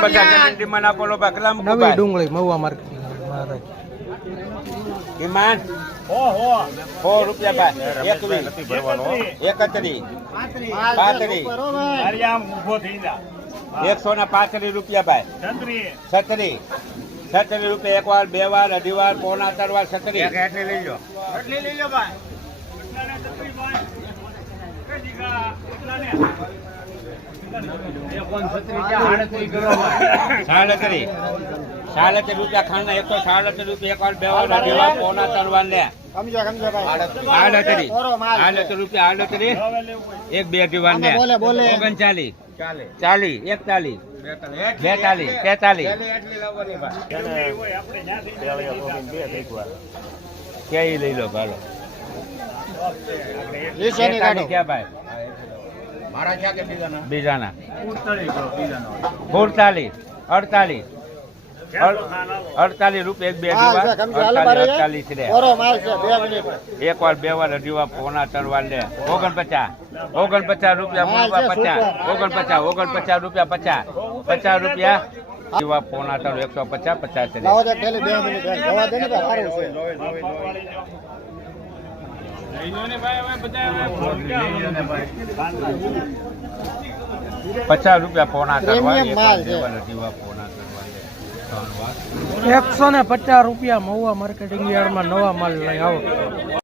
માં નાખો લો કેટલા નવી ડુંગળી મહુવા માર્કેટ ઈમાન 100 રૂપિયા ભાઈ 31 135 રૂપિયા ભાઈ 36 રૂપિયા એક વાર બે વાર અઢી વાર પોણા 3 વાર 36 એટલી લઈ લો ભાઈ 37 રૂપિયા ખાના 137 રૂપિયા એક વાર બે વાર અઢી વાર પોણા 3 વાર લે 38 રૂપિયા 38 એક બે અઢી વાર લે 39 40 41 42 43 ક્યાંય લઈ લો ભાલો ક્યાં ભાઈ બીજાના 48 રૂપિયા એક બે 48 એક વાર બે વાર અઢી વાર પોણા 3 વાર લે 49 રૂપિયા 49 રૂપિયા 50 રૂપિયા પોણા 3 150 50 રૂપિયા પોણા 3 150 રૂપિયા મહુવા માર્કેટિંગ યાર્ડમાં નવા માલ લઈ આવો.